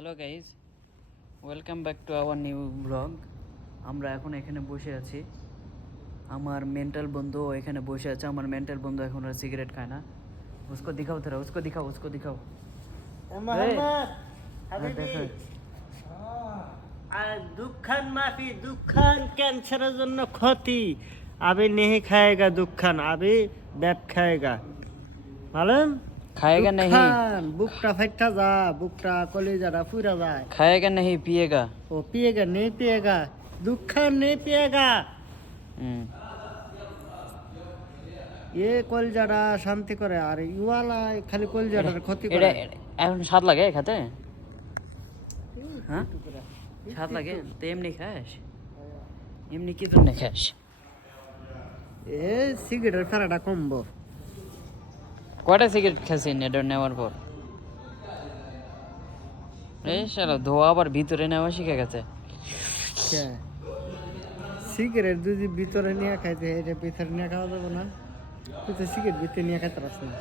Hello guys, welcome back to our new blog. আমরা এখন এখানে বসে আছি। আমার মেন্টাল বন্ধু এখানে বসে আছে। আমার মেন্টাল বন্ধু এখন আর সিগারেট খায় না। उसको दिखाओ तेरा, उसको दिखाओ। মোহাম্মদ হ্যাঁ, হাবিবি দেখো। আর দুঃখান মাফি দুঃখান ক্যান্সারের জন্য ক্ষতি আবে নেহি খায়েগা দুঃখান আবে ব্যাট খায়েগা মালুম खाएगा नहीं, দুঃখান বুকটা ফাইটা যা বুকটা কলিজাটা ফুইরা যায় खाएगा नहीं पिएगा। ও পিয়েগা নেই পিয়েগা দুঃখান নেই পিয়েগা এ কলজাটা শান্তি করে আর ইওয়ালা খালি কলজাটার ক্ষতি এটা করে এখন স্বাদ লাগে খেতে? হ্যাঁ, স্বাদ লাগে তো এমনি খাস? এমনি কি জন্য খাস? এ সিগারেটের ফেরাটা কমবো কয়টা সিগারেট খাসিন এটা নেওয়ার পর? এই শালা ধোয়া আবার ভিতরে নেওয়া শিখে গেছে। সিগারেট যদি ভিতরে নিয়ে খাইতে এটা ভিতরে নিয়ে খাওয়া যাবে না তুই তো সিগারেট ভিতরে নিয়ে খাইতে পারছ না